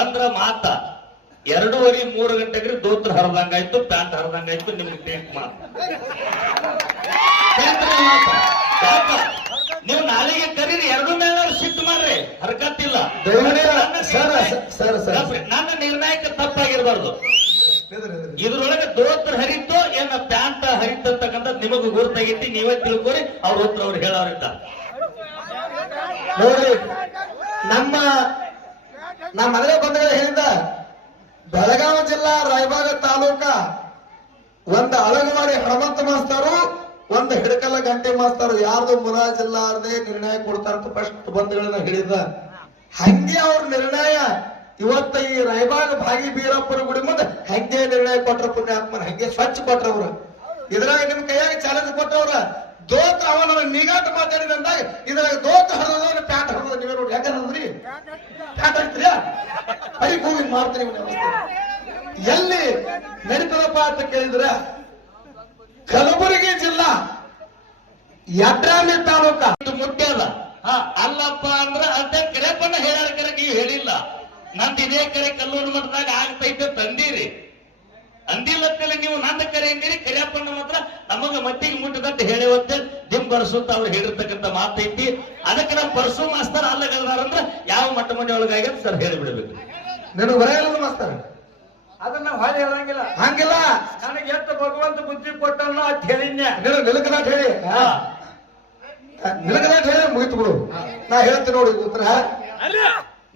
ಅಂದ್ರ ಮಾತ 2:30-3 ಗಂಟೆಗೆ ದೋತ್ರ ಹರಿದಂಗಾಯ್ತು, ಪ್ಯಾಂಟ್ ಹರಿದಂಗಾಯ್ತು. ನಿಮ್ಗೆ ಟೇಕ್ ಮಾತ ನೀವು ನಾಳೆಗೆ ಕರೀರಿ, 2 ಮೇಲೆ ಶಿಫ್ಟ್ ಮಾಡ್ರಿ, ಹರಕತ್ತಿಲ್ಲ. ನನ್ನ ನಿರ್ಣಾಯಕ ತಪ್ಪಾಗಿರ್ಬಾರ್ದು. ಇದ್ರೊಳಗೆ ದೋತ್ರ ಹರಿತೋ ಏನ ಪ್ಯಾಂಟ್ ಹರಿತಕ್ಕಂಥ ನಿಮಗೂ ಗುರುತಾಗೈತಿ, ನೀವೇ ತಿಳ್ಕೊರಿ. ಅವ್ರ ಉತ್ತರ ಅವ್ರು ಹೇಳೋರಿದ್ದ ನೋಡ್ರಿ. ನಮ್ಮ ಮದುವೆ ಬಂಧುಗಳ ಹೇಳಿದ ಬೆಳಗಾವಿ ಜಿಲ್ಲಾ ರಾಯಬಾಗ ತಾಲೂಕ ಒಂದು ಅಳಗವಾಡಿ ಹನುಮಂತ ಮಾಸ್ತರು, ಒಂದು ಹಿಡಕಲ್ಲ ಗಂಟೆ ಮಾಸ್ತರು, ಯಾರ್ದು ಮುರಾಜಿಲ್ಲಾರದೆ ನಿರ್ಣಯ ಕೊಡ್ತಾರಂತ ಫಸ್ಟ್ ಬಂಧುಗಳನ್ನ ಹೇಳಿದ. ಹಂಗೆ ಅವ್ರ ನಿರ್ಣಯ ಇವತ್ತ ಈ ರಾಯಬಾಗ ಭಾಗಿ ಬೀರಪ್ಪನ ಗುಡಿ ಮುಂದೆ ಹಂಗೆ ನಿರ್ಣಯ ಕೊಟ್ರ ಪುಣ್ಯಾತ್ಮನ, ಹಂಗೆ ಸ್ವಚ್ಛ ಕೊಟ್ರವ್ರ. ಇದ್ರಾಗ ನಿಮ್ ಕೈಯಾಗ ಚಾಲೆಂಜ್ ಕೊಟ್ಟವ್ರ. ದೋತ ಅವನ ನಿಗಾಟ ಮಾತಾಡಿದಂದಾಗ ಇದ್ರಾಗ ದೋತ ಹರಿದ ಪ್ಯಾಂಟ್ ಹರಿದ. ನೀವೇ ನೋಡಿ ಹೆಂಗ ಹರಿದ್ರಿ? ಪ್ಯಾಂಟ್ ಹಾಕ್ತೀರಾ? ಹರಿ ಹೋಗಿ ಮಾಡ್ತೀನಿ. ಎಲ್ಲಿ ನಡೀತದಪ್ಪ ಅಂತ ಕೇಳಿದ್ರ ಕಲಬುರಗಿ ಜಿಲ್ಲಾ ಯಡ್ರಾಮಿ ತಾಲೂಕ ಮುಟ್ಟ್ಯದ. ಅಲ್ಲಪ್ಪ ಅಂದ್ರ ಅದ ಕರೆಪನ್ನ ಹೇಳಾರ ಕರೆ ನೀವು ಹೇಳಿಲ್ಲ. ನಂದು ಇದೇ ಕರೆ ಕಲ್ಲೂರು ಮಠದಾಗ ಆಗ್ತೈತೆ ತಂದೀರಿ, ಅಂದಿಲ್ಲತ್ತಲ್ಲ ನೀವು ನಂದ ಕರೆ ಅಂದಿರಿ. ಕರಿಯಪ್ಪನ ಮಾತ್ರ ನಮಗ ಮಟ್ಟಿಗೆ ಮುಟ್ಟದಂತ ಹೇಳಿವತ್ತೆ ದಿಮ್ ಬರ್ಸುತ್ತ ಅವ್ರು ಹೇಳಿರ್ತಕ್ಕಂಥ ಮಾತೈತಿ. ಅದಕ್ಕೆ ನಮ್ಮ ಪರಸು ಮಾಸ್ತರ್ ಅಲ್ಲಗಲ್ದಾರಂದ್ರ ಯಾವ ಮಟ್ಟ ಮನೆ ಒಳಗಾಗ್ಯ ಸರ್ ಹೇಳಿಬಿಡ್ಬೇಕು. ನನಗೆ ಬರೆಯಲ್ಲ ಮಾಸ್ತರ್, ಅದನ್ನ ಹೊಳೆ ಹೇಳಂಗಿಲ್ಲ. ಹಂಗಿಲ್ಲ. ನನಗೆ ಎಷ್ಟು ಭಗವಂತ ಬುದ್ಧಿ ಕೊಟ್ಟಲ್ಲ ಅಂತ ಹೇಳಿದ್ನ. ನಿಲಕದಾಟ್ ಹೇಳಿ, ನಿಲಕದಾಟ್ ಹೇಳಿ ಮುಗಿತು ಬಿಡು. ನಾ ಹೇಳ್ತೀನಿ ನೋಡಿ ಉತ್ತರ.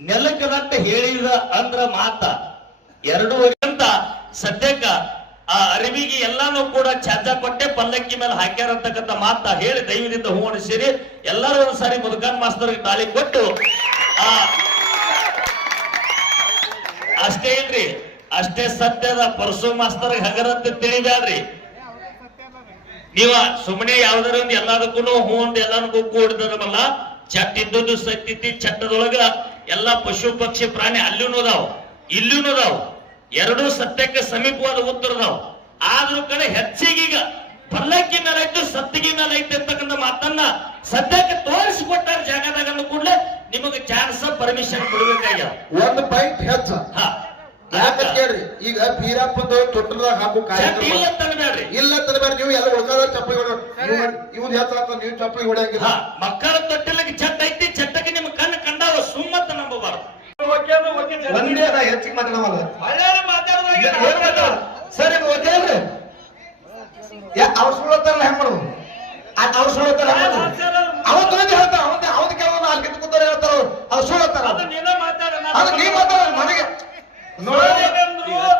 ನೆಲಕದಂತ ಹೇಳಿದ ಅಂದ್ರ ಮಾತ 2 ಅಂತ ಸದ್ಯಕ್ಕ ಆ ಅರಿವಿಗೆ ಎಲ್ಲಾನು ಕೂಡ ಚಾಚ ಕೊಟ್ಟೆ ಪಲ್ಲಕ್ಕಿ ಮೇಲೆ ಹಾಕ್ಯಾರ ಅಂತಕ್ಕಂಥ ಮಾತ ಹೇಳಿ ದೈವದಿಂದ ಹೂವಣಿಸಿರಿ. ಎಲ್ಲರೂ ಒಂದ್ಸಾರಿ ಮುದುಕನ್ ಮಾಸ್ತರ್ಗೆ ತಾಳಿ ಕೊಟ್ಟು ಅಷ್ಟೇ ಇಲ್ರಿ, ಅಷ್ಟೇ ಸತ್ಯದ ಪರಸು ಮಾಸ್ತರ್ ಹಗರಂತ ತಿಳಿಬ್ಯಾಡ್ರಿ. ನೀವ ಸುಮ್ಮನೆ ಯಾವ್ದಾರ ಒಂದು ಎಲ್ಲದಕ್ಕೂ ಹೂ ಅಂತ ಎಲ್ಲಾನು ಕುಕ್ಕು ಹೊಡೆದಲ್ಲ. ಚಟ್ ಇದ್ದದ್ದು ಸತ್ಯತಿ, ಚಟ್ಟದೊಳಗ ಎಲ್ಲಾ ಪಶು ಪಕ್ಷಿ ಪ್ರಾಣಿ ಅಲ್ಲಿನೂ ಅದಾವ, ಇಲ್ಲಿನೂ ಅದಾವ. 2 ಸತ್ಯಕ್ಕೆ ಸಮೀಪವಾದ ಉತ್ತರದಾವ್. ಆದ್ರೂ ಕಡೆ ಹೆಚ್ಚಿಗೀಗ ಪಲ್ಲಕ್ಕಿ ಮೇಲೆ ಐತು, ಸತ್ತಿಗೆ ಮೇಲೆ ಐತೆ ಅಂತಕ್ಕಂಥ ಮಾತನ್ನ ಸದ್ಯಕ್ಕೆ ತೋರಿಸಿಕೊಟ್ಟಾರ ಜಾಗದಾಗ ಕೂಡಲೇ ನಿಮಗೆ ಚಾನ್ಸ್ ಪರ್ಮಿಷನ್ ಕೊಡ್ಬೇಕಾಗ್ಯ. ಒಂದು ಪಾಯಿಂಟ್ ಹೆಚ್ಚ ಯಾಕೆ ಕೇಳ್ರಿ. ಈಗ ಬೀರಪ್ಪದ ತೊಟ್ಟದಾಗ ಹಾಕು ಇಲ್ಲ ತನಬೇಡ್ರಿ, ಇಲ್ಲ ತನಬೇಡ್ರಿ. ನೀವು ಎಲ್ಲ ಉಳ್ಕಾದ ಚಪ್ಪಲಿ ಇವ್ರು ಹೆಚ್ಚಾಗ್ತದ, ನೀವು ಚಪ್ಪಲಿ ಹೊಡೆಯಂಗಿಲ್ಲ. ಮಕ್ಕಳ ತೊಟ್ಟಿಲಕ್ಕೆ ಚಟ್ಟ ಐತಿ, ಚಟ್ಟಕ್ಕೆ ನಿಮ್ಮ ಕಣ್ಣು ಕಂಡಾವ ಸುಮ್ಮತ್ತ ನಂಬಬಾರ್ದು. ಒಂದೇ ಹೆಚ್ಚಿಗೆ ಮಾತಾಡವಲ್ಲ ಸರಿ ಓದ್ತೇನ್ರಿ. ಅವ್ರು ಸುಳ್ಳತ್ತಾರಲ್ಲ ಹೆಂಗ್ ಮಾಡೋದು? ಅವ್ರು ಸುಳ್ಳತ್ತಾರ ಅವತ್ತು ಹೇಳ್ತಾರ, ಅವತ್ತು ಕೇಳ 4 ಕಿತ್ತು ಕೂತಾರ ಹೇಳ್ತಾರ ಅವ್ರು ಸುಳ್ಳತ್ತಾರ. ಅದು ನೀ ಮಾತಾಡ ನನಗೆ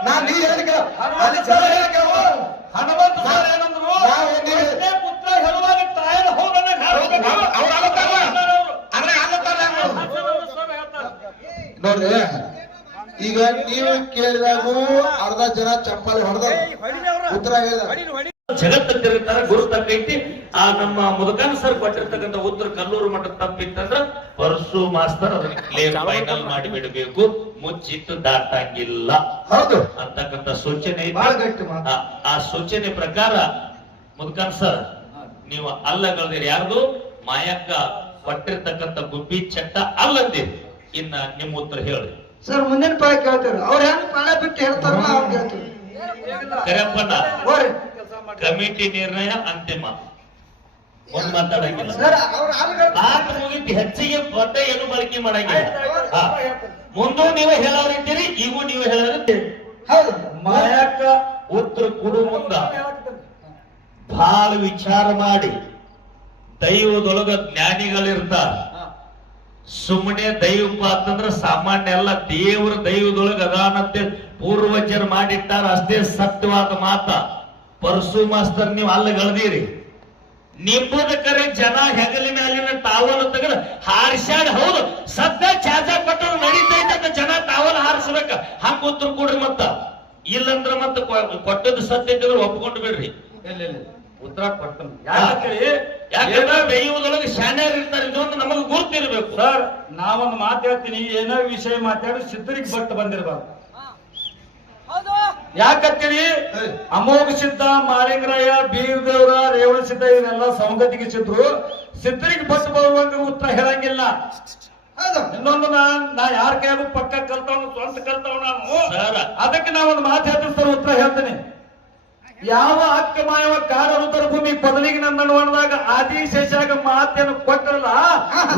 ನಾ ನೀ ಹೇಳಿಕ ಅಲ್ಲಿ ಜನ ಹೇಳಿಕ ಹನುಮಂತ ಸರ್ ಏನಂದ್ರು, ಪುತ್ರ ಹೇಳುವಾಗ ತಾಯನ ಹೋಗಣ್ಣ ಅವ್ರು ಆಗತ್ತಾರಲ್ಲ ಅಂದ್ರೆ ಆಗತ್ತಾರ ನೋಡ್ರಿ. ಈಗ ನೀವು ಕೇಳಿದಾಗ ಅರ್ಧ ಜನ ಚಪ್ಪಾಳಿ ಹೊಡೆದ ಉತ್ತರ ಹೇಳಿದ. ಜಗತ್ತ ತಿರುಗ್ತಾರ, ಗುರು ತಪ್ಪೈತಿ. ಆ ನಮ್ಮ ಮುದುಕನ್ ಸರ್ ಕೊಟ್ಟಿರ್ತಕ್ಕಂಥ ಉತ್ತರ ಕಲ್ಲೂರು ಮಠ ತಪ್ಪಿತ್ತಂದ್ರ ಪರಸು ಮಾಸ್ತರ್ ಅದನ್ನ ಫೈನಲ್ ಮಾಡಿ ಬಿಡಬೇಕು, ಮುಚ್ಚಿಟ್ಟು ದಾಟಂಗಿಲ್ಲ. ಹೌದು ಅಂತಕ್ಕಂಥ ಸೂಚನೆ ಐತಿ. ಆ ಸೂಚನೆ ಪ್ರಕಾರ ಮುದುಕನ್ ಸರ್ ನೀವು ಅಲ್ಲಗಲ್ದಿರಿ. ಯಾರ್ದು ಮಾಯಕ್ಕ ಕೊಟ್ಟಿರ್ತಕ್ಕಂಥ ಗುಬ್ಬಿ ಚಟ್ಟ ಅಲ್ಲಂದಿರಿ. ಇನ್ನ ನಿಮ್ಮ ಉತ್ತರ ಹೇಳಿ ಸರ್. ಮುಂದಿನ ಪಾಯ ಕೇಳ್ತಾರೆ, ಅವ್ರ ಹೆಂಗ್ ಪಾಯ ಬಿಟ್ಟು ಹೇಳ್ತಾರಲ್ಲ ಅವ್ರು ಹೇಳ್ತೀವಿ. ಕರೆಪ್ಪಣ್ಣ ಕಮಿಟಿ ನಿರ್ಣಯ ಅಂತಿಮ, ಒಂದ್ ಮಾತಾಡಂಗಿಲ್ಲ. ಮಾತು ಮುಗಿತು, ಹೆಚ್ಚಿಗೆ ಪೊಟ್ಟೆ ಏನು ಬಳಕೆ ಮಾಡಂಗಿಲ್ಲ. ಮುಂದೂ ನೀವೇ ಹೇಳೋರಿದ್ದೀರಿ, ಈಗೂ ನೀವೇ ಹೇಳೋರಿದ್ದೀರಿ. ಹೌದು. ಮಾಯಕ್ಕ ಉತ್ತರ ಕೊಡು ಮುಂದ ಬಹಳ ವಿಚಾರ ಮಾಡಿ. ದೈವದೊಳಗ ಜ್ಞಾನಿಗಳಿರ್ತಾರ. ಸುಮ್ಮನೆ ದೈವಪ್ಪ ಅಂತಂದ್ರ ಸಾಮಾನ್ಯ ಅಲ್ಲ, ದೇವರ ದೈವದೊಳಗ ಅದಾನಂತೆ ಪೂರ್ವಜರು ಮಾಡಿಟ್ಟಾರ. ಅಷ್ಟೇ ಸತ್ಯವಾದ ಮಾತ. ಪರಸು ಮಾಸ್ತರ್ ನೀವು ಅಲ್ಲಗಳ್ದೀರಿ. ನಿಂಬುದ ಕರೆ ಜನ ಹೆಗಲಿ ಮೇಲಿನ ಟಾವಲ್ ತೆಗೆದು ಹಾರಿಸ್ಯಾಡ. ಹೌದು, ಸದ್ಯ ಚಾಚಾ ಕೊಟ್ಟರು ನಡೀತೈತೆ, ಜನ ಟಾವಲ್ ಹಾರಿಸ್ಬೇಕ. ಹಂಗ ಉತ್ತರ ಕೊಡ್ರಿ. ಮತ್ತ ಇಲ್ಲಂದ್ರ ಮತ್ತ ಕೊಟ್ಟದ್ದು ಸತ್ಯ ಇದ್ರೆ ಒಪ್ಕೊಂಡು ಬಿಡ್ರಿ. ಉತ್ತರ ಕೊಡ್ತಾನ. ಯಾಕಂದ್ರೆ ದೈವದೊಳಗೆ ಶಾನ್ಯರು ಇರ್ತಾರೆ, ಇದೊಂದು ನಮಗೆ ಗುರುತಿರ್ಬೇಕು. ಸರ್, ನಾವೊಂದು ಮಾತಾಡ್ತೀನಿ. ಏನೋ ವಿಷಯ ಮಾತಾಡಿ ಸಿದ್ಧರಿಗೆ ಬಟ್ಟು ಬಂದಿರ್ಬಾರ್ದು. ಯಾಕಂತೀವಿ, ಅಮೋಘ ಸಿದ್ಧ, ಮಾಲಿಂಗರಾಯ, ಬೀರದೇವ್ರ, ರೇವಣ ಸಿದ್ಧ ಇವರೆಲ್ಲ ಸಂಗತಿಗೆ ಸಿದ್ಧರಿಗೆ ಬಟ್ಟು ಬರುವಂಗ ಉತ್ತರ ಹೇಳಂಗಿಲ್ಲ. ಇನ್ನೊಂದು ನಾ ಯಾರ ಕೈಯಾಗೂ ಪಕ್ಕ ಕಲ್ತವನು ಅದಕ್ಕೆ ನಾ ಒಂದು ಮಾತು ಹೇಳ್ತೀನಿ ಸರ್, ಉತ್ತರ ಹೇಳ್ತೇನೆ. ಯಾವ ಅಕ್ಕ ಮಾಯವ ಕಾಡರುತರ ಭೂಮಿ ಬದಲಿಗೆ ನನ್ನ ನೋಡಿದಾಗ ಆದಿಶೇಷಾಗ ಮಾತೇನು ಕೊಟ್ಟರಲ್ಲ,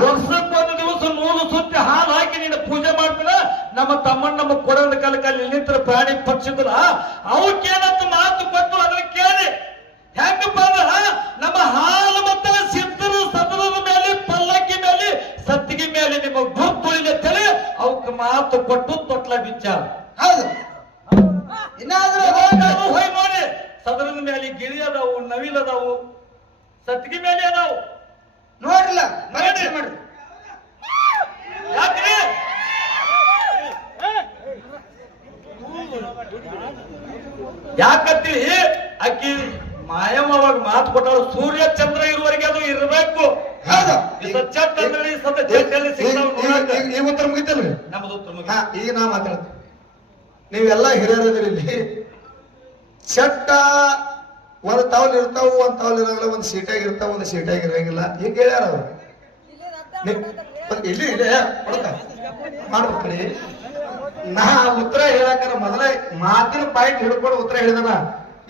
ವರ್ಷಕ್ಕೊಂದು ದಿವಸ ನೂಲು ಸುತ್ತಿ ಹಾಲು ಹಾಕಿ ನೀನು ಪೂಜೆ ಮಾಡ್ತಿಲ್ಲ. ನಮ್ಮ ತಮ್ಮಣ್ಣ ನಮ್ಮ ಕೊಡದ ಕಾಲದಲ್ಲಿ ನಿಂತರ ಪ್ರಾಣಿ ಪಕ್ಷಿದಲ್ಲ, ಅವಕ್ಕೇನಂತ ಮಾತು ಕೊಟ್ಟು ಅದನ್ನ ಕೇಳಿ ಹೆಂಗಪ್ಪ ಅಂದ್ರ ನಮ್ಮ ಹಾಲು ಮತ್ತ ಸಿದ್ಧರು ಸದನದ ಮೇಲೆ ಪಲ್ಲಕ್ಕಿ ಮೇಲೆ ಸತ್ತಿಗೆ ಮೇಲೆ ನಿಮ್ಮ ಗುರುತು ತಲೆ ಅವಕ್ಕೆ ಮಾತು ಕೊಟ್ಟು ತೊಟ್ಲ ವಿಚಾರ. ಹೌದು. ಇನ್ನಾದ್ರೂ ಹೋಯ್ ನೋಡಿ, ಸದನದ ಮೇಲೆ ಗಿಳಿ ಅದಾವು, ನವಿಲ್ ಅದಾವು, ಸತ್ತಿಗೆ ಮೇಲೆ ಅದಾವು ನೋಡ್ರಿಲ್ಲ ನೋಡಿ. ಮಾಡ್ರಿ. ಯಾಕ್ರಿ ಯಾಕತ್ತಿ ಅಕ್ಕಿ ಮಾಯಮ್ಮ ಅವಾಗ ಮಾತು ಕೊಟ್ಟರು, ಸೂರ್ಯ ಚಂದ್ರ ಇರುವವರೆಗೆ ಅದು ಇರಬೇಕು. ಹೌದು. ಈ ಉತ್ತರ ಮುಗಿತಲ್ರಿ? ನಮ್ದು ಉತ್ತರ ಮುಗಿತು. ಹಾ, ಈಗ ನಾ ಮಾತಾಡ್ತೀನಿ. ನೀವೆಲ್ಲ ಹಿರಿಯರದಿರಿ ಇಲ್ಲಿ. ಚಟ್ಟ ಒಂದ್ ತಾವಲ್ ಇರ್ತಾವ, ಒಂದ್ ತಾವಲ್ ಇರಂಗಿಲ್ಲ, ಒಂದ್ ಸೀಟಾಗಿ ಇರ್ತಾವ, ಒಂದ್ ಸೀಟಾಗಿ ಇರಂಗಿಲ್ಲ. ಹಿಂಗ ಹೇಳ್ಯಾರ ಅವ್ರು. ಇಲ್ಲಿ ಇದೆ ಮಾಡ್ಬೇಕ್ರಿ. ನಾ ಉತ್ತರ ಹೇಳಕ್ಕಾರ ಮೊದಲೇ ಮಾತಿನ ಪಾಯಿಂಟ್ ಹಿಡ್ಕೊಂಡು ಉತ್ತರ ಹೇಳಿದನ.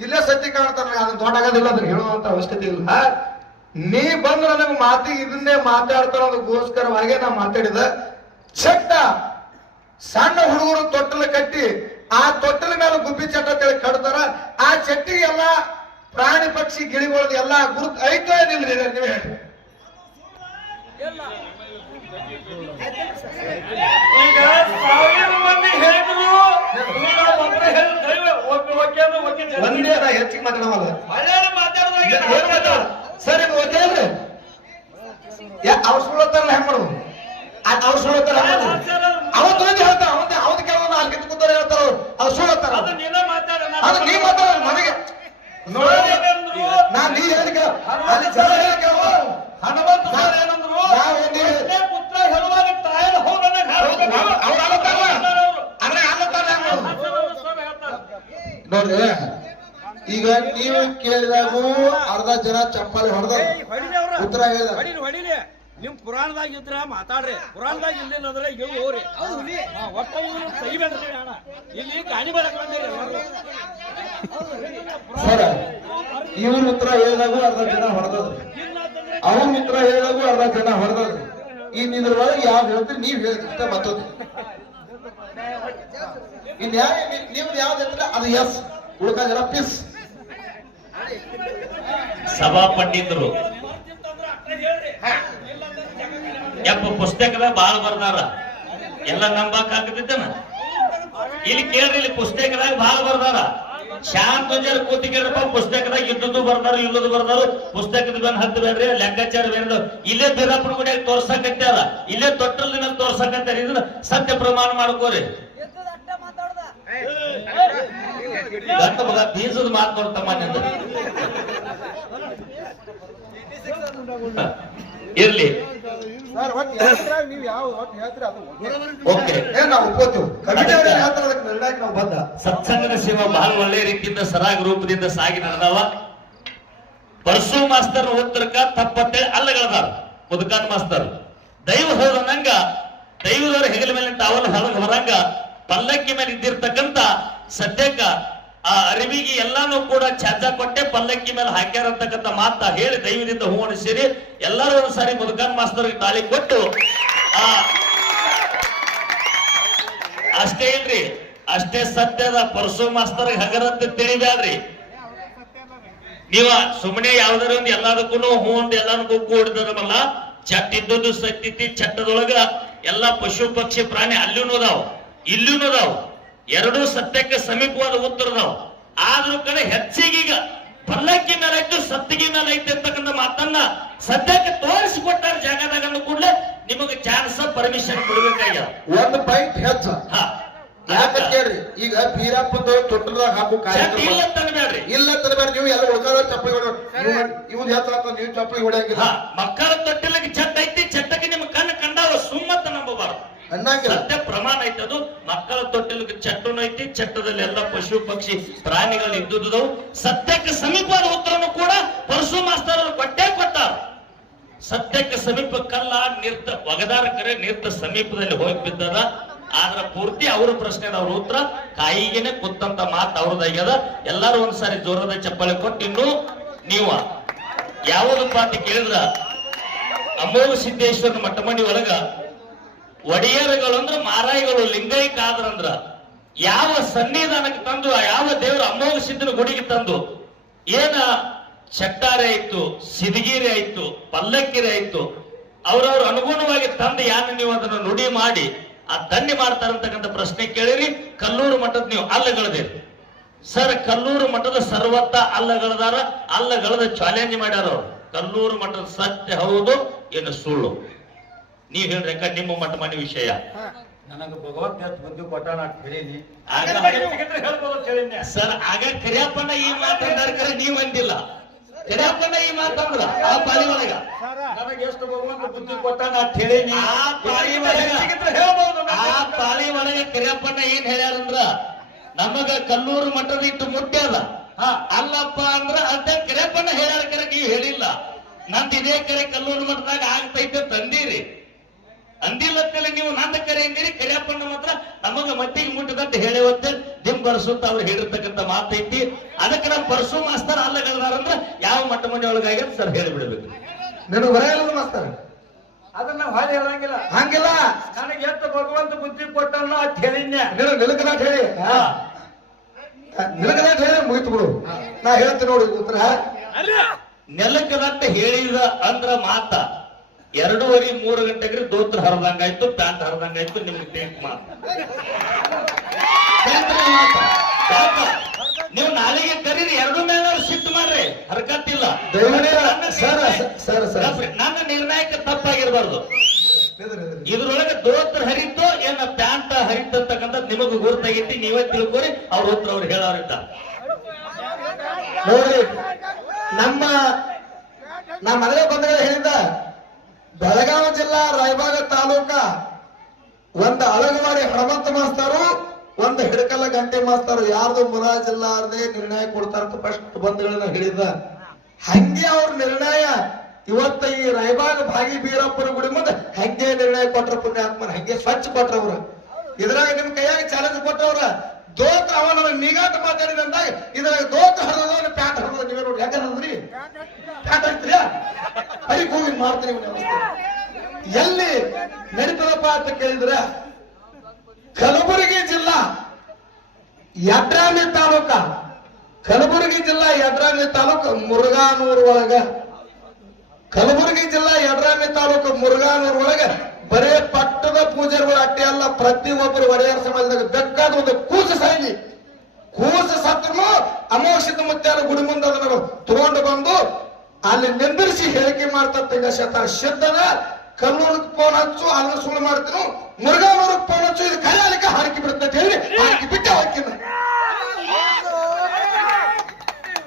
ಇಲ್ಲೇ ಸತ್ಯ ಕಾಣ್ತಾನ, ಅದನ್ನ ದೊಡ್ಡ ಆಗೋದಿಲ್ಲ, ಅದನ್ನ ಹೇಳುವಂತ ಅವಶ್ಯಕತೆ ಇಲ್ಲ. ನೀ ಬಂದು ನನಗೆ ಮಾತಿಗೆ ಇದನ್ನೇ ಮಾತಾಡ್ತಾರ ಅದಕ್ಕೋಸ್ಕರವಾಗಿ ನಾ ಮಾತಾಡಿದ. ಚಟ್ಟ ಸಣ್ಣ ಹುಡುಗರು ತೊಟ್ಟಲು ಕಟ್ಟಿ ಆ ತೊಟ್ಟಲ ಮೇಲೆ ಗುಬ್ಬಿ ಚಟ್ಟ ಅಂತೇಳಿ ಕಟ್ತಾರ. ಆ ಚಟ್ಟಿಗೆ ಎಲ್ಲಾ ಪ್ರಾಣಿ ಪಕ್ಷಿ ಗಿಳಿಗಳದ್ದು ಎಲ್ಲಾ ಗುರುತು ಐತೋ ಏನಿಲ್ರಿ? ನೀವು ಹೇಳಿ. ಈಗ 1000 ಮಂದಿ ಹೇಳಿದ್ರು ಒಂದೇ ನಾ ಹೆಚ್ಚಿಗೆ ಮಾತಾಡವಲ್ಲ. ಸರಿ ಓದ್ಯಾಲ್ರಿ? ಅವ್ರು ಸುಳ್ಳತ್ತಾರಲ್ಲ ಹೆಂಗ್ ಮಾಡೋದು? ಅವ್ರು ಸುಳ್ಳತ್ತಾರ ಅವತ್ತು ಹೇಳ್ತಾರ, ಅವತ್ತು ಕೆಲವು 4 ಕೂತಾರೆ ಹೇಳ್ತಾರ, ಅವ್ರು ಸುಳ್ಳತ್ತಾರ. ಅದು ನೀ ಮಾತಾಡ ನನಗೆ ನಾ ನೀ ಹೇಳಿಕ ಅಲ್ಲಿ ಜನ ಹೇಳಿಕ ಹನುಮಂತ ಸರ್ ಏನಂದ್ರು, ಪುತ್ರ ಹೇಳುವಾಗ ತಾಯಲ್ಲ ನೋಡ್ರಿ. ಈಗ ನೀವು ಕೇಳಿದಾಗ ಅರ್ಧ ಜನ ಚಪ್ಪಾಳಿ ಹೊಡೆದ ಉತ್ತರ ಹೇಳಿದ. ನಿಮ್ ಪುರಾಣದಾಗ ಇದ್ರ ಮಾತಾಡ್ರಿ, ಪುರಾಣದಾಗ ಇಲ್ಲಿಲ್ಲ ಅಂದ್ರೆ ಇವ್ ಹೋಗ್ರಿ. ಒಟ್ಟ ತೆಗಿಬೇಡ್ರಿ ಅಣ್ಣ, ಇಲ್ಲಿ ಗಾಡಿ ಬರಕ್ ಬಂದಿರಿ. ಸರ್, ಇವ್ರ ಉತ್ತರ ಹೇಳಿದಾಗೂ ಅರ್ಧ ಜನ ಹೊಡೆದ್ರಿ, ಅವ್ರ ಉತ್ತರ ಹೇಳಿದಾಗೂ ಅರ್ಧ ಜನ ಹೊಡೆದ್ರಿ. ಇನ್ ಇದ್ರೊಳಗೆ ಯಾವ್ದು ಹೇಳ್ತೀರಿ ನೀವು ಹೇಳ್ತಿರ್ತ ಮತ್ತೊಂದು. ಇನ್ ನಿಮ್ದು ಯಾವ್ದು ಹೇಳ್ತೀರ ಅದು ಎಸ್, ಉಳ್ಕ ಜನ ಪಿಸ್. ಸಭಾ ಪಂಡಿತರು ಯಪ್ಪ ಪುಸ್ತಕದ ಬಾಳ್ ಬರ್ದಾರ, ಎಲ್ಲ ನಂಬಕ್ ಆಗ್ತಿದ್ದೇನ? ಇಲ್ಲಿ ಕೇಳ್ರಿ, ಇಲ್ಲಿ ಪುಸ್ತಕದಾಗ ಬಾಳ್ ಬರ್ದಾರ. ಶಾಂತ ಕೂತಿಗೆರಪ್ಪ ಪುಸ್ತಕದಾಗ ಇದ್ದದ್ದು ಬರ್ದಾರು, ಇಲ್ಲದು ಬರ್ದಾರು. ಪುಸ್ತಕದ ಬಂದ್ ಹತ್ತಬೇಡ್ರಿ, ಲೆಕ್ಕಾಚಾರ ಬೇಡ. ಇಲ್ಲೇ ಬೀರಾಪುರ ಗುಡಿಯಾಗ ತೋರ್ಸಕತ್ತಾರ, ಇಲ್ಲೇ ತೊಟ್ಟಲ್ ದಿನ ತೋರ್ಸಕತ್ತಾರ. ಇದನ್ನ ಸತ್ಯ ಪ್ರಮಾಣ ಮಾಡ್ಕೋರಿ. ಗಂಟ ಮಗ ಬೀಜದ ಮಾತು ನೋಡ್ತಮ್ಮ ನಿಂದ ಇರ್ಲಿ. ಓಕೆ, ನಾವು ಒಪ್ಕೋತೀವಿ. ನಿರ್ಣಯಕ್ಕೆ ನಾವು ಬಂದ ಸತ್ಸಂಗದ ಸೇವಾ ಬಹಳ ಒಳ್ಳೆ ರೀತಿಯಿಂದ ಸರಾಗ ರೂಪದಿಂದ ಸಾಗಿ ನಡೆದವ. ಪರಶು ಮಾಸ್ತರ್ ಉತ್ತರಕ ತಪ್ಪತ್ತೇಳಿ ಅಲ್ಲಗಳದಾರ. ಮುದುಕಾನ್ ಮಾಸ್ತರ್ ದೈವ ಹೋದನಂಗ ದೈವದವರ ಹೆಗಲ ಮೇಲೆ ಅವನ ಹೊರಂಗ ಪಲ್ಲಕ್ಕಿ ಮೇಲೆ ಇದ್ದಿರ್ತಕ್ಕಂತ ಸದ್ಯಕ್ಕ ಆ ಅರಿವಿಗೆ ಎಲ್ಲಾನು ಕೂಡ ಚಾಚಾ ಕೊಟ್ಟೆ ಪಲ್ಲಕ್ಕಿ ಮೇಲೆ ಹಾಕ್ಯಾರ ಅಂತಕ್ಕಂಥ ಮಾತ ಹೇಳಿ ದೈವದಿಂದ ಹೂವಣಿಸಿರಿ. ಎಲ್ಲರೂ ಒಂದ್ಸಾರಿ ಮುದುಕಾನ್ ಮಾಸ್ತರ್ಗೆ ತಾಳಿ ಕೊಟ್ಟು ಅಷ್ಟೇ ಇಲ್ರಿ, ಅಷ್ಟೇ ಸತ್ಯದ ಪರಶು ಮಾಸ್ತರ್ಗೆ ಹಗರಂತ ತಿಳಿಬ್ಯಾಡ್ರಿ. ನೀವ ಸುಮ್ಮನೆ ಯಾವ್ದಾರ ಒಂದು ಎಲ್ಲದಕ್ಕೂ ಹೂ ಒಂದು ಎಲ್ಲಾನು ಗುಗ್ಗು ಹೊಡೆದಲ್ಲ. ಚಟ್ ಇದ್ದದ್ದು ಸತ್ಯತಿ, ಚಟ್ಟದೊಳಗ ಎಲ್ಲಾ ಪಶು ಪಕ್ಷಿ ಪ್ರಾಣಿ ಅಲ್ಲಿನೂ ಅದಾವ, ಇಲ್ಲಿನೂ ಅದಾವ. ಎರಡೂ ಸತ್ಯಕ್ಕೆ ಸಮೀಪವಾದ ಉತ್ತರದಾವ. ಆದ್ರೂ ಕಡೆ ಹೆಚ್ಚಿಗೀಗ ಪಲ್ಲಕ್ಕಿ ಮೇಲೆ ಐತು, ಸತ್ತಿಗೆ ಮೇಲೆ ಐತೆ ಅಂತಕ್ಕಂಥ ಮಾತನ್ನ ಸದ್ಯಕ್ಕೆ ತೋರಿಸಿಕೊಟ್ಟಾರ ಜಾಗದಾಗ ಕೂಡಲೇ ನಿಮಗೆ ಚಾನ್ಸ್ ಪರ್ಮಿಷನ್ ಕೊಡ್ಬೇಕಾಗ್ಯಾವ. ಒಂದು ಪಾಯಿಂಟ್ ಹೆಚ್ಚ ಯಾಕೆ ಕೇಳ್ರಿ. ಈಗ ಬೀರಪ್ಪದ ತೊಟ್ಟದಾಗ ಹಾಕು ಕಾರ್ಯಕ್ರಮ ಇಲ್ಲ ತನಬೇಡ್ರಿ, ಇಲ್ಲ ತನಬೇಡ್ರಿ. ನೀವು ಎಲ್ಲ ಉಳ್ಕಾದ ಚಪ್ಪಲಿ ಹೊಡ ಇವ್ರು ಹೇಳ್ತಾರ, ನೀವು ಚಪ್ಪಲಿ ಹೊಡೆಯಂಗಿಲ್ಲ. ಮಕ್ಕಳ ತೊಟ್ಟಿಲಕ್ಕೆ ಚಟ್ಟ ಐತಿ, ಚಟ್ಟಕ್ಕೆ ನಿಮ್ಮ ಕಣ್ಣು ಕಂಡಾವ ಸುಮ್ಮತ್ತ ನಂಬಬಾರ್ದು. ಸತ್ಯ ಪ್ರಮಾಣ ಐತಿ. ಅದು ಮಕ್ಕಳ ತೊಟ್ಟಿಲಕ್ಕೆ ಚಟ್ಟನು ಐತಿ, ಚಟ್ಟದಲ್ಲಿ ಎಲ್ಲ ಪಶು ಪಕ್ಷಿ ಪ್ರಾಣಿಗಳು ಇದ್ದುದು. ಸತ್ಯಕ್ಕೆ ಸಮೀಪವಾದ ಉತ್ತರನು ಕೂಡ ಪರಶು ಮಾಸ್ತರ್ ಕೊಟ್ಟೇ ಕೊಟ್ಟಾರ. ಸತ್ಯಕ್ಕೆ ಸಮೀಪ ಕಲ್ಲ ನಿರ್ತ ಒಗದಾರ ಕರೆ ನಿರ್ತ ಸಮೀಪದಲ್ಲಿ ಹೋಗಿ ಬಿದ್ದದ. ಆದ್ರ ಪೂರ್ತಿ ಅವ್ರ ಪ್ರಶ್ನೆ ಅವ್ರ ಉತ್ತರ ಕಾಯಿಗೆನೆ ಕುತ್ತಂತ ಮಾತು ಅವ್ರದಾಗ್ಯದ. ಎಲ್ಲಾರು ಒಂದ್ಸಾರಿ ಜೋರದ ಚಪ್ಪಾಳೆ ಕೊಟ್ಟು ಇನ್ನು ನೀವ ಯಾವುದಪ್ಪ ಅಂತ ಕೇಳಿದ್ರ ಅಮೋಘ ಸಿದ್ದೇಶ್ವರನ ಮಠಮಣಿ ಒಳಗ ಒಡೆಯರುಗಳು ಅಂದ್ರ ಮಾರಾಯಿಗಳು ಲಿಂಗೈಕ ಆದ್ರಂದ್ರ ಯಾವ ಸನ್ನಿಧಾನಕ್ಕೆ ತಂದು ಯಾವ ದೇವರು ಅಮೋಘ ಸಿದ್ದನ ಗುಡಿಗೆ ತಂದು ಏನ ಚಟ್ಟಾರೆ ಆಯ್ತು, ಸಿದಗಿರಿ ಆಯ್ತು, ಪಲ್ಲಕ್ಕಿರಿ ಆಯ್ತು, ಅವ್ರವ್ರ ಅನುಗುಣವಾಗಿ ತಂದು ಯಾನ ನೀವು ಅದನ್ನು ನುಡಿ ಮಾಡಿ ಆ ದಂಡಿ ಮಾಡ್ತಾರಂತಕ್ಕಂಥ ಪ್ರಶ್ನೆ ಕೇಳಿರಿ. ಕಲ್ಲೂರು ಮಠದ ನೀವು ಅಲ್ಲಗಳದಿರಿ ಸರ್. ಕಲ್ಲೂರು ಮಠದ ಸರ್ವತ್ತ ಅಲ್ಲಗಳದಾರ, ಅಲ್ಲಗಳದ ಚಾಲೆಂಜ್ ಮಾಡ್ಯಾರ ಅವ್ರು. ಕಲ್ಲೂರು ಮಠದ ಸತ್ಯ ಹೌದು ಏನು ಸುಳ್ಳು ನೀವ್ ಹೇಳ್ರಿ ನಿಮ್ಮ ಮಠ ಮನೆ ವಿಷಯ. ನನಗೆ ಭಗವಂತ ಬುದ್ಧಿ ಕೊಟ್ಟಾನ ಅಂತ ಹೇಳೀನಿ. ಸರ್ ಆಗ ಕರಿಯಪ್ಪಣ್ಣ ಈ ಮಾತಂದ್ರೆ ನೀವ್ ಅಂದಿಲ್ಲ. ಕರಿಯಪ್ಪಣ್ಣ ಈ ಮಾತಂದ್ರ ಆ ಪಾಳಿ ಒಳಗ ನನಗೆ ಎಷ್ಟು ಭಗವಂತ ಬುದ್ಧಿ ಕೊಟ್ಟಾನ ಅಂತ ಹೇಳೀನಿ. ಆ ಪಾಳಿ ಒಳಗ ಕರಿಯಪ್ಪಣ್ಣ ಏನ್ ಹೇಳ್ಯಾರಂದ್ರ ನಮಗ ಕಲ್ಲೂರು ಮಠದ ಇಟ್ಟು ಮುಟ್ಟ್ಯಾದ ಅಲ್ಲಪ್ಪ ಅಂದ್ರ ಅಂತ ಕರಿಯಪ್ಪಣ್ಣ ಹೇಳ್ಯಾರ. ಕರೆ ನೀವು ಹೇಳಿಲ್ಲ. ನಂದು ಇದೇ ಕರೆ ಕಲ್ಲೂರು ಮಠದಾಗ ಆಗ್ತೈತೆ ತಂದೀರಿ ಅಂದಿಲ್ಲತ್ತಲ್ಲ. ನೀವು ನಂದ ಕರೆ ಅಂದಿರಿ. ಕರಿಯಪ್ಪಣ್ಣ ಮಾತ್ರ ನಮಗ ಮಟ್ಟಿಗೆ ಮುಟ್ಟಿದಂತ ಹೇಳವತ್ತೆ ದಿಮ್ ಬರ್ಸುತ್ತ ಅವ್ರು ಹೇಳಿರ್ತಕ್ಕಂಥ ಮಾತೈತಿ. ಅದಕ್ಕೆ ನಮ್ಮ ಪರಸು ಮಾಸ್ತರ್ ಅಲ್ಲಗಲ್ದಾರಂದ್ರ ಯಾವ ಮಠ ಮನೆ ಒಳಗಾಗ್ಯದ ಸರ್ ಹೇಳಿಬಿಡ್ಬೇಕು. ನೀನು ಬರೆಯಲ್ಲ ಮಾಸ್ತರ್, ಅದನ್ನ ನಾವು ಹಾಳಿ ಹೇಳಂಗಿಲ್ಲ. ಹಂಗಿಲ್ಲ. ನನಗೆ ಎಷ್ಟು ಭಗವಂತ ಬುದ್ಧಿ ಕೊಟ್ಟಾನ ಅಂತ ಹೇಳಿದ್ನೆ. ನೀನು ನಿಲಕದಾಟ ಹೇಳಿ, ನಿಲಕದಾಟ ಹೇಳಿ ಮುಗಿತು ಬಿಡು. ನಾ ಹೇಳ್ತೀನಿ ನೋಡಿ ಉತ್ತರ. ನೆಲಕದಂತ ಹೇಳಿದ ಅಂದ್ರ ಮಾತ 2:30 ಗಂಟೆಗೆ ದೋತ್ರ ಹರಿದಂಗಾಯ್ತು, ಪ್ಯಾಂಟ್ ಹರಿದಂಗಾಯ್ತು. ನಿಮ್ಗೆ ಟೇಕ್ ಮಾತ ನೀವು ನಾಳೆಗೆ ಕರೀರಿ, 2 ಮೇಲೆ ಶಿಫ್ಟ್ ಮಾಡ್ರಿ, ಹರಕತ್ತಿಲ್ಲ. ನನ್ನ ನಿರ್ಣಯಕ್ಕೆ ತಪ್ಪಾಗಿರ್ಬಾರ್ದು. ಇದ್ರೊಳಗೆ ದೋತ್ರ ಹರಿತೋ ಏನ ಪ್ಯಾಂಟ್ ಹರಿತಕ್ಕಂಥ ನಿಮಗೂ ಗುರುತಾಗೈತಿ. ನೀವೇ ತಿಳ್ಕೊರಿ. ಅವ್ರ ಉತ್ತರ ಅವ್ರು ಹೇಳೋರಿದ್ದ ನೋಡ್ರಿ. ನಮ್ಮ ಮದುವೆ ಬಂಧುಗಳು ಹೇಳಿದ ಬೆಳಗಾವಿ ಜಿಲ್ಲಾ ರಾಯಬಾಗ ತಾಲೂಕ ಒಂದು ಅಳಗವಾಡಿ ಹನುಮಂತ ಮಾಸ್ತರು, ಒಂದು ಹಿಡಕಲ್ಲ ಗಂಟೆ ಮಾಸ್ತರು, ಯಾರ್ದು ಮುರಾಜಿಲ್ಲಾರದೆ ನಿರ್ಣಯ ಕೊಡ್ತಾರಂತ ಫಸ್ಟ್ ಬಂಧುಗಳನ್ನ ಹೇಳಿದ. ಹಂಗೆ ಅವ್ರ ನಿರ್ಣಯ ಇವತ್ತ ಈ ರಾಯಬಾಗ ಭಾಗಿ ಬೀರಪ್ಪನ ಗುಡಿ ಮುಂದೆ ಹಂಗೆ ನಿರ್ಣಯ ಕೊಟ್ರ ಪುಣ್ಯಾತ್ಮನ, ಹಂಗೆ ಸ್ವಚ್ಛ ಕೊಟ್ರವ್ರ. ಇದ್ರಾಗ ನಿಮ್ ಕೈಯಾಗ ಚಾಲೆಂಜ್ ಕೊಟ್ಟವ್ರ. ದೋತ್ರ ಅವ ನನಗೆ ನಿಗಾಟ ಮಾತಾಡಿದಂದಾಗ ಇದ್ರಾಗ ದೋತ್ರ ಹರಿದ ಪ್ಯಾಂಟ್ ಹರಿದ. ನೀವೇ ನೋಡಿ ಹೆಂಗ ಹರಿದ್ರಿ ಪ್ಯಾಂಟ್ ಹಾಕ್ತೀರ ಬರೀ ಹೋಗಿ ಮಾಡ್ತೀನಿ. ಎಲ್ಲಿ ನಡೀತದಪ್ಪ ಅಂತ ಕೇಳಿದ್ರ ಕಲಬುರಗಿ ಜಿಲ್ಲಾ ಯಡ್ರಾಮಿ ತಾಲೂಕ, ಕಲಬುರಗಿ ಜಿಲ್ಲಾ ಯಡ್ರಾಮಿ ತಾಲೂಕ ಮುರುಘಾನೂರು ಒಳಗ, ಕಲಬುರಗಿ ಜಿಲ್ಲಾ ಯಡ್ರಾಮಿ ತಾಲೂಕು ಮುರುಘಾನೂರು ಒಳಗ ಬರೇ ಪಟ್ಟದ ಪೂಜಾರಿಗಳು ಅಟ್ಟೆ ಅಲ್ಲ, ಪ್ರತಿಯೊಬ್ಬರು ಒಡೆಯರ ಸಮಾಜದಾಗ ಬೇಕಾದ ಒಂದು ಕೂಸ ಸಾಯ್ಲಿ, ಕೂಸ ಸತ್ರು ಅಮೋಷಿತ ಮುತ್ಯಾರ ಗುಡಿ ಮುಂದೆ ಅದನ್ನು ತಗೊಂಡು ಬಂದು ಅಲ್ಲಿ ನಿಂದಿರಿಸಿ ಹೇಳಿಕೆ ಮಾಡ್ತಾ ಶತದ ಕಲ್ಲೂರಿಗೆ ಫೋನ್ ಹಚ್ಚು, ಅಲ್ಲಿ ಸುಳ್ಳು ಮಾಡ್ತೀನು, ಮುರುಘಾನೂರಿಗೆ ಫೋನ್ ಹಚ್ಚು, ಇದು ಕೈಯಾಲಿಕ್ಕೆ ಹಾಕಿ ಬಿಡುತ್ತೆ ಹೇಳಿ ಹಾಕಿ ಬಿಟ್ಟೆ ಹಾಕಿನ.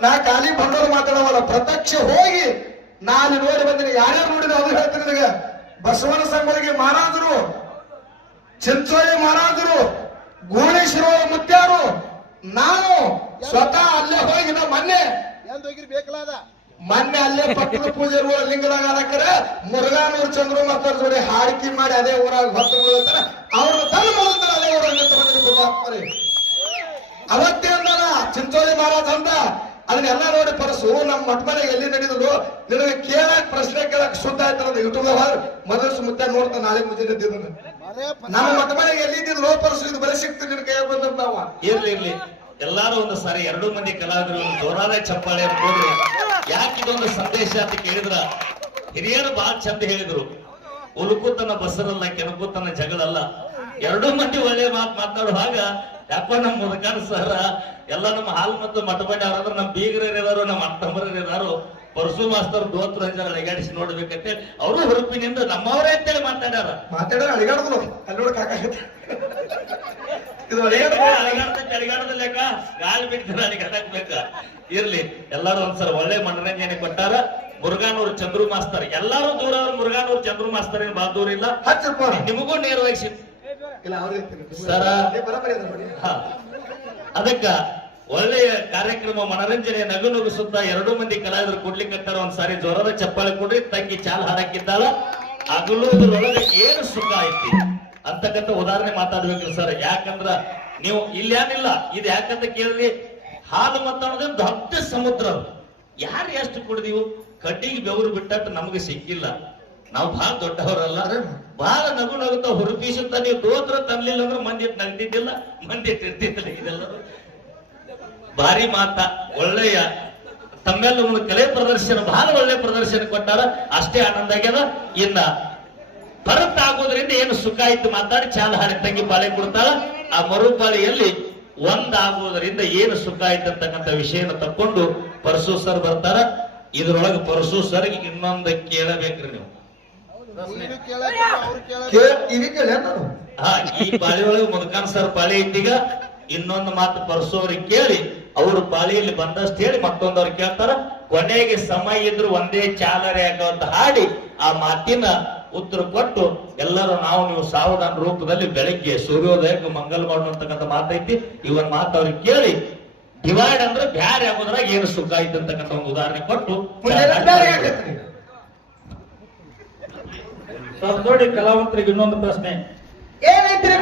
ನಾ ಖಾಲಿ ಬಂದವರು ಮಾತಾಡವಲ್ಲ, ಪ್ರತ್ಯಕ್ಷ ಹೋಗಿ ನಾನು ನೋಡಿ ಬಂದಿನಿ. ಯಾರ್ಯಾರು ನೋಡಿದ ಅದು ಹೇಳ್ತೀನಿ ನಿನಗೆ. ಬಸವನ ಸಂಘಗಳಿಗೆ ಮಹಾರಾಜರು, ಚಿಂಚೋಳಿ ಮಹಾರಾಜರು, ಗೂಳೇಶ್ವರ ಮುತ್ಯಾರು, ನಾನು ಸ್ವತಃ ಅಲ್ಲೇ ಹೋಗಿ ನಾವು ಮೊನ್ನೆ ಅಲ್ಲೇ ಪಟ್ಟದ ಪೂಜೆರು ಲಿಂಗದಾಗ ಹಾಕರೆ ಮುರುಘಾನೂರು ಚಂದ್ರು ಮಾತಾಡ ಜೋಡಿ ಹಾಡಿಕೆ ಮಾಡಿ ಅದೇ ಊರಾಗ ಹೊತ್ತು ಬೀಳ್ತಾರೆ. ಅವ್ರ ತನ್ನ ಮಾಡ್ತಾರೆ ಅದೇ ಊರಾಗ. ಅವತ್ತೇ ಅಂದಾನ ಚಿಂಚೋಳಿ ಮಹಾರಾಜ್ ಅಂತ. ಅದನ್ನೆಲ್ಲ ನೋಡಿ ಪರಸು ನಮ್ಮ ಮಠ ಮನೆಗೆ ಎಲ್ಲಿ ನಡೆದ್ರು ನಿನಗೆ ಕೇಳಕ್ ಪ್ರಶ್ನೆ ಕೇಳಕ್ ಶುದ್ಧ ಆಯ್ತಾರ. ಯೂಟ್ಯೂಬ್ ಮದರ್ಸು ಮುತ್ತ ನೋಡ್ತಾ ನಾಳೆ ಮುಂಜಾನೆ ನಮ್ಮ ಮಠ ಮನೆಗೆ ಎಲ್ಲಿದ್ರು ಪರಸು ಇದು ಬರೀ ಸಿಕ್ತು ನಿನ್ ಕೈ ಬಂದ ನಾವ. ಇರ್ಲಿ ಎಲ್ಲಾರು ಒಂದು ಸಾರಿ 2 ಮಂದಿ ಕಲಾವಿದರು ಜೋರಾದ ಚಪ್ಪಾಳೆ ನೋಡ್ರಿ. ಯಾಕೆ ಇದೊಂದು ಸಂದೇಶ ಅಂತ ಕೇಳಿದ್ರ ಹಿರಿಯರು ಬಹಳ ಚಂದ ಹೇಳಿದ್ರು. ಉಳುಕುತನ ಬಸರಲ್ಲ, ಕೆಣಕುತನ ಜಗಳಲ್ಲ. 2 ಮಂದಿ ಒಳ್ಳೆ ಮಾತನಾಡುವಾಗ ಯಾಕೋ ನಮ್ಮ ಮುದಕಾನ ಸರ ಎಲ್ಲ ನಮ್ಮ ಹಾಲ್ ಮತ್ತು ಮಠ ಬಡ್ಡಿ ಅವ್ರಂದ್ರೆ ನಮ್ಮ ಬೀಗರರಿದಾರು, ನಮ್ಮ ಅಣ್ಣಮ್ಮರಿದಾರು, ಪರಸು ಮಾಸ್ತರ್ ದೋತ್ರ ಹಂಗಾರ ಅಳಿಗಾಡಿಸಿ ನೋಡ್ಬೇಕಂತೆ ಅವರು ಹುರುಪಿನಿಂದ ನಮ್ಮವರೇ ಅಂತೇಳಿ ಮಾತಾಡ್ಯಾರ. ಅಳಿಗಾಡದ್ರು ಅಲ್ಲಿ ನೋಡಿ ಕಾಕ ಅಳಿಗಾಡದಲ್ಲೇಕ ಗಾಳಿ ಬಿಡ್ತಾರ ಅಳಿಗಾಡಬೇಕ. ಇರ್ಲಿ ಎಲ್ಲಾರು ಒಂದ್ಸಲ ಒಳ್ಳೆ ಮನರಂಜನೆ ಕೊಟ್ಟಾರ. ಮುರುಘಾನೂರು ಚಂದ್ರು ಮಾಸ್ತರ್ ಎಲ್ಲಾರು ದೂರ, ಮುರುಘಾನೂರು ಚಂದ್ರು ಮಾಸ್ತರ್ ಏನ್ ಬಹಳ ದೂರ ಇಲ್ಲ. ನಿಮಗೂ ನೇರವಾಗಿ ಸರ ಅದಕ್ಕ ಒಳ್ಳೆಯ ಕಾರ್ಯಕ್ರಮ ಮನರಂಜನೆ ನಗು ನುಗ್ಗಿಸುತ್ತಾ 2 ಮಂದಿ ಕಲಾವಿದರು ಕೊಡ್ಲಿಕ್ಕಂತಾರ. ಒಂದ್ಸಾರಿ ಜೋರದ ಚಪ್ಪಾಳೆ ಕೊಡ್ರಿ. ತಂಗಿ ಚಾಲ್ ಹಾಡಕ್ಕಿದ್ದಾಳ. ಅಗಲುವುದರೊಳಗೆ ಏನು ಸುಖ ಐತಿ ಅಂತಕ್ಕಂಥ ಉದಾಹರಣೆ ಮಾತಾಡ್ಬೇಕ್ರಿ ಸರ್. ಯಾಕಂದ್ರ ನೀವು ಇಲ್ಲೇನಿಲ್ಲ, ಇದು ಯಾಕಂತ ಕೇಳಿದ್ರಿ, ಹಾಲು ಮಾತಾಡೋದೇನು ದೊಡ್ಡ ಸಮುದ್ರ. ಯಾರು ಎಷ್ಟು ಕುಡಿದೀವು, ಕಡ್ಡಿಗೆ ಬೆವರು ಬಿಟ್ಟಟ್ಟು ನಮಗೆ ಸಿಕ್ಕಿಲ್ಲ. ನಾವು ಬಹಳ ದೊಡ್ಡವರಲ್ಲ, ಬಹಳ ನಗು ನಗುತ್ತಾ ಹುರುಪೀಸುತ್ತಾ ನೀವು ದೋತ್ರ ತನ್ಲಿಲ್ಲ ಅಂದ್ರೆ ಮಂದಿ ಇಟ್ಟು ನಗ್ದಿದ್ದಿಲ್ಲ, ಮಂದಿ ಇಟ್ಟು ಇರ್ತಿದ್ದಿಲ್ಲ. ಇದೆಲ್ಲರೂ ಭಾರಿ ಮಾತ. ಒಳ್ಳೆಯ ತಮ್ಮೆಲ್ಲ ಒಂದು ಕಲೆ ಪ್ರದರ್ಶನ, ಬಹಳ ಒಳ್ಳೆ ಪ್ರದರ್ಶನ ಕೊಟ್ಟಾರ. ಅಷ್ಟೇ ಆನಂದ ಆಗ್ಯದ. ಇನ್ನ ಭರತ್ ಆಗೋದ್ರಿಂದ ಏನು ಸುಖ ಆಯ್ತು ಮಾತಾಡಿ ಚಾಲ ಹಾಡಿ ತಂಗಿ ಪಾಳೆ ಕೊಡ್ತಾಳ. ಆ ಮರುಪಾಳಿಯಲ್ಲಿ ಒಂದಾಗುವುದರಿಂದ ಏನು ಸುಖ ಆಯ್ತು ಅಂತಕ್ಕಂಥ ವಿಷಯನ ತಕ್ಕೊಂಡು ಪರಶು ಸರ್ ಬರ್ತಾರ. ಇದ್ರೊಳಗೆ ಪರಶು ಸರ್ಗೆ ಇನ್ನೊಂದು ಕೇಳಬೇಕ್ರಿ ನೀವು. ಹಾ, ಈ ಪಾಳಿ ಒಳಗೆ ಮುದುಕಾನ್ ಸರ್ ಪಾಳಿ ಇದ್ದೀಗ ಇನ್ನೊಂದು ಮಾತು ಪರಶು ಅವ್ರಿಗೆ ಕೇಳಿ ಅವರು ಪಾಳಿಯಲ್ಲಿ ಬಂದಷ್ಟು ಹೇಳಿ ಮತ್ತೊಂದವ್ರು ಕೇಳ್ತಾರ. ಕೊನೆಗೆ ಸಮಯ ಇದ್ರು ಒಂದೇ ಚಾಲರೆ ಆಗುವಂತ ಹಾಡಿ ಆ ಮಾತಿನ ಉತ್ತರ ಕೊಟ್ಟು ಎಲ್ಲರೂ ನಾವು ನೀವು ಸಾವಧಾನ ರೂಪದಲ್ಲಿ ಬೆಳಗ್ಗೆ ಸೂರ್ಯೋದಯಕ್ಕೆ ಮಂಗಲ್ ಮಾಡುವಂತಕ್ಕಂಥ ಮಾತೈತಿ. ಇವನ್ ಮಾತು ಅವ್ರಿಗೆ ಕೇಳಿ ಡಿವೈಡ್ ಅಂದ್ರೆ ಬ್ಯಾರೆ ಆಗೋದ್ರಾಗ ಏನು ಸುಖ ಆಯ್ತು ಅಂತಕ್ಕಂಥ ಒಂದು ಉದಾಹರಣೆ ಕೊಟ್ಟು ನೋಡಿ ಕಲಾವಂತರಿಗೆ ಇನ್ನೊಂದು ಪ್ರಶ್ನೆ ಏನೈತ್ರಿ